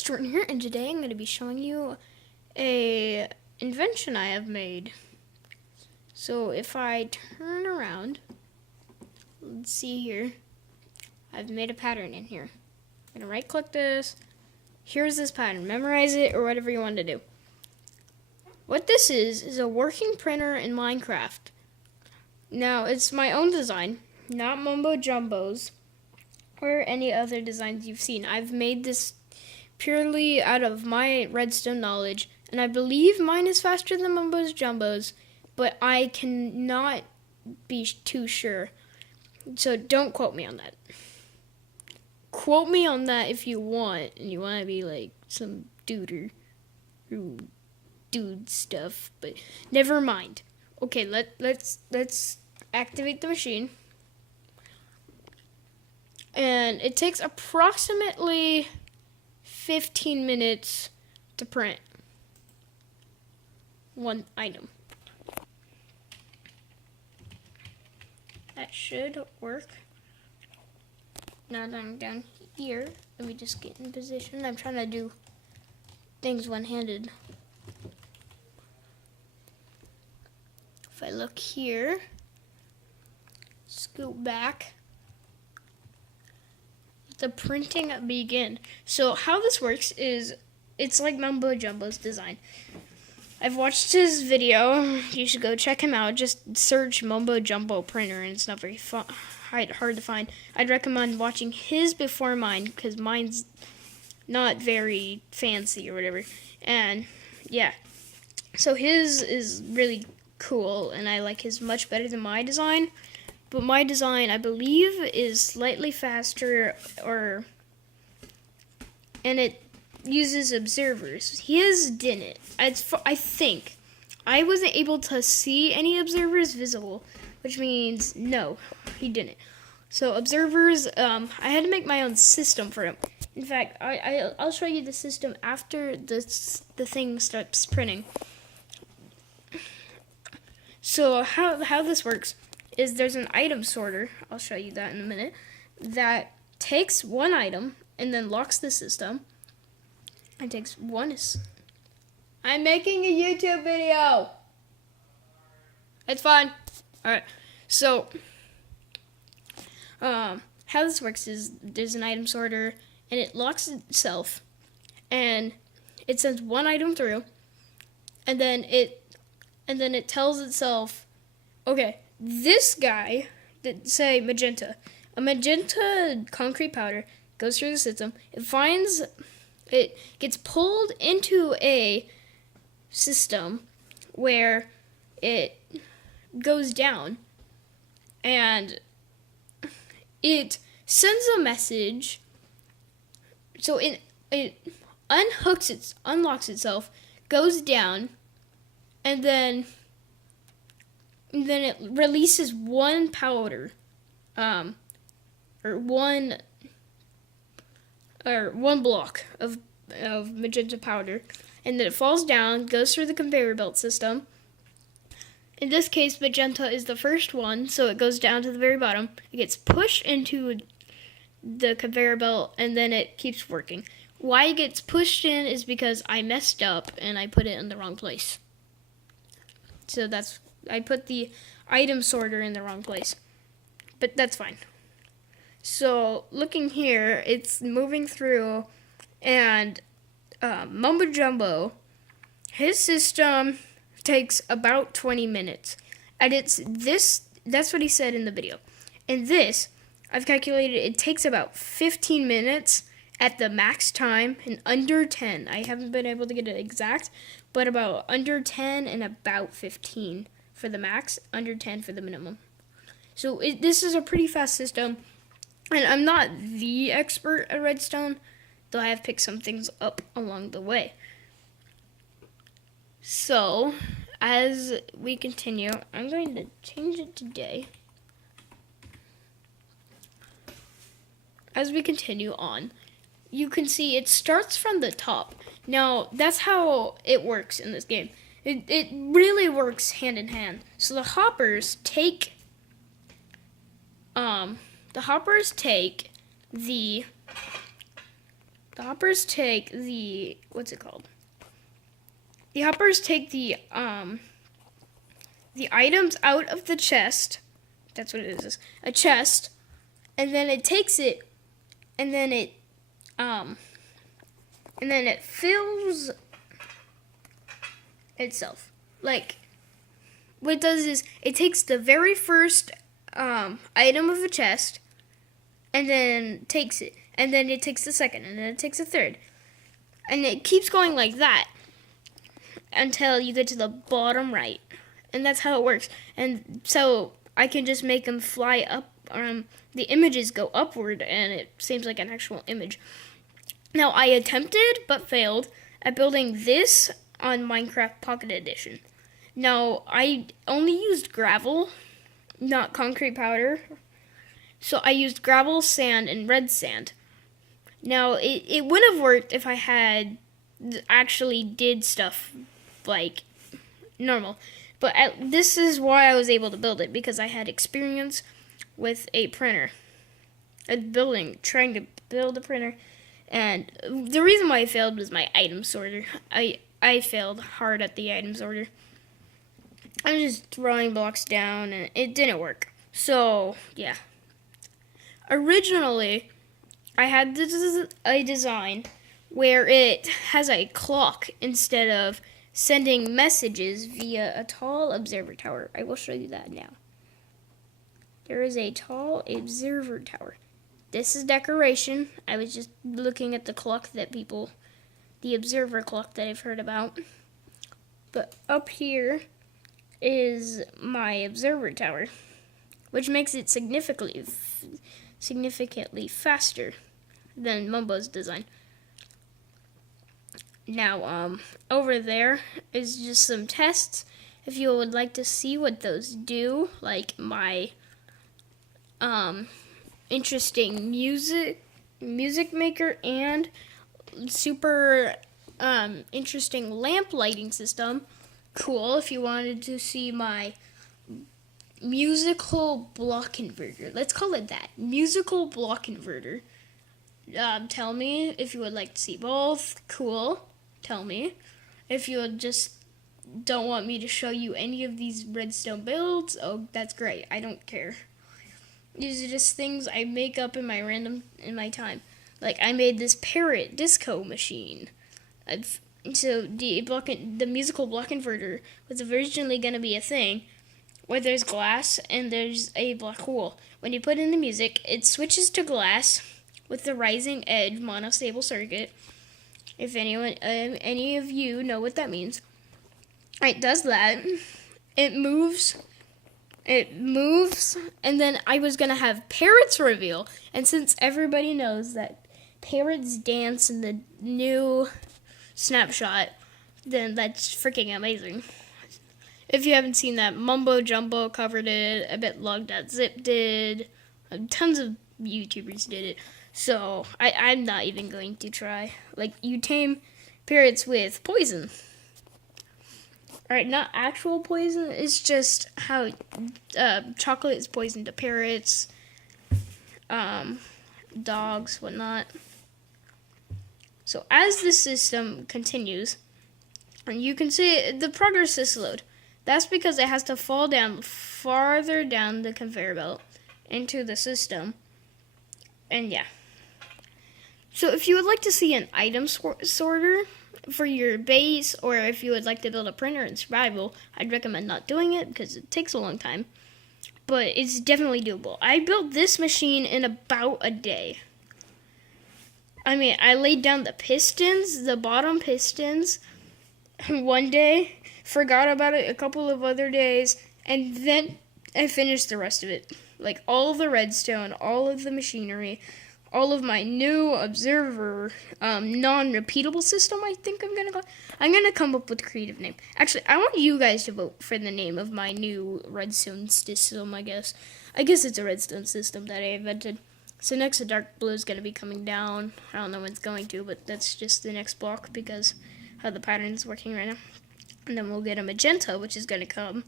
guys, Jordan here, and today I'm going to be showing you a invention I have made. So if I turn around, let's see here, I've made a pattern in here. I'm going to right click this. Here's this pattern. Memorize it or whatever you want to do. What this is a working printer in Minecraft. Now, it's my own design, not Mumbo Jumbo's or any other designs you've seen. I've made this purely out of my redstone knowledge, and I believe mine is faster than Mumbo's Jumbo's, but I cannot be too sure. So don't quote me on that. Quote me on that if you want, and you want to be like some dude stuff, but never mind. Okay, let's activate the machine. And it takes approximately 15 minutes to print one item. That should work. Now that I'm down here, let me just get in position. I'm trying to do things one-handed. If I look here, scoot back, the printing begin. So how this works is it's like Mumbo Jumbo's design. I've watched his video. You should go check him out. Just search Mumbo Jumbo printer, and it's not very hard to find. I'd recommend watching his before mine because mine's not very fancy or whatever. And yeah, so his is really cool, and I like his much better than my design. But my design, I believe, is slightly faster, and it uses observers. His didn't. I think. I wasn't able to see any observers visible, which means no, he didn't. So observers, I had to make my own system for him. In fact, I'll show you the system after the thing starts printing. So how this works is there's an item sorter, I'll show you that in a minute, that takes one item and then locks the system. It takes one. I'm making a YouTube video. It's fine. Alright, so how this works is there's an item sorter and it locks itself and it sends one item through and then it tells itself, okay, this guy, say magenta, a magenta concrete powder goes through the system. It gets pulled into a system where it goes down, and it sends a message. So it unlocks itself, goes down, and then it releases one powder, or one block of magenta powder, and then it falls down, goes through the conveyor belt system. In this case, magenta is the first one, so it goes down to the very bottom. It gets pushed into the conveyor belt, and then it keeps working. Why it gets pushed in is because I messed up and I put it in the wrong place. So I put the item sorter in the wrong place, but that's fine. So looking here, it's moving through, and Mumbo Jumbo, his system takes about 20 minutes. And that's what he said in the video. And this, I've calculated, it takes about 15 minutes at the max time and under 10. I haven't been able to get it exact, but about under 10 and about 15 for the max, under 10 for the minimum. So this is a pretty fast system. And I'm not the expert at redstone, though I have picked some things up along the way. So, as we continue, I'm going to change it to day. As we continue on, you can see it starts from the top. Now, that's how it works in this game. It really works hand in hand. So the hoppers take the The hoppers take the, what's it called? The hoppers take the items out of the chest. That's what it is. A chest. And then it takes it, and then it fills itself. Like, what it does is it takes the very first item of a chest, and then takes it, and then it takes the second, and then it takes the third, and it keeps going like that until you get to the bottom right, and that's how it works. And so I can just make them fly up. The images go upward, and it seems like an actual image. Now, I attempted but failed at building this on Minecraft Pocket Edition. Now, I only used gravel, not concrete powder. So I used gravel, sand, and red sand. Now, it would have worked if I had actually did stuff like normal. But this is why I was able to build it, because I had experience with a printer. Trying to build a printer. And the reason why I failed was my item sorter. I failed hard at the item sorter. I was just throwing blocks down, and it didn't work. So, yeah. Originally, I had a design where it has a clock instead of sending messages via a tall observer tower. I will show you that now. There is a tall observer tower. This is decoration. I was just looking at the clock that the observer clock that I've heard about. But up here is my observer tower, which makes it significantly faster than Mumbo's design. Now, over there is just some tests. If you would like to see what those do, like my interesting music maker and super interesting lamp lighting system. Cool. If you wanted to see my musical block converter, let's call it that, musical block converter. Tell me if you would like to see both. Cool. Tell me if you just don't want me to show you any of these redstone builds. Oh, that's great. I don't care. These are just things I make up in my time. Like, I made this parrot disco machine. So the musical block converter was originally going to be a thing where there's glass and there's a black hole. When you put in the music, it switches to glass with the rising edge monostable circuit. If any of you know what that means, it does that. It moves, and then I was gonna have parrots reveal. And since everybody knows that parrots dance in the new snapshot, then that's freaking amazing. If you haven't seen that, Mumbo Jumbo covered it. I bet Log.zip did. Tons of YouTubers did it. So I'm not even going to try. Like, you tame parrots with poison. Alright, not actual poison. It's just how chocolate is poison to parrots, dogs, whatnot. So as the system continues, and you can see the progress is slowed. That's because it has to fall down farther down the conveyor belt into the system. And yeah. So if you would like to see an item sorter for your base, or if you would like to build a printer in survival, I'd recommend not doing it because it takes a long time. But it's definitely doable. I built this machine in about a day. I mean, I laid down the bottom pistons, one day, forgot about it a couple of other days, and then I finished the rest of it. Like, all of the redstone, all of the machinery, all of my new observer non-repeatable system, I think I'm gonna call it. I'm gonna come up with a creative name. Actually, I want you guys to vote for the name of my new redstone system, I guess. I guess it's a redstone system that I invented. So next, the dark blue is gonna be coming down. I don't know when it's going to, but that's just the next block because how the pattern is working right now. And then we'll get a magenta, which is gonna come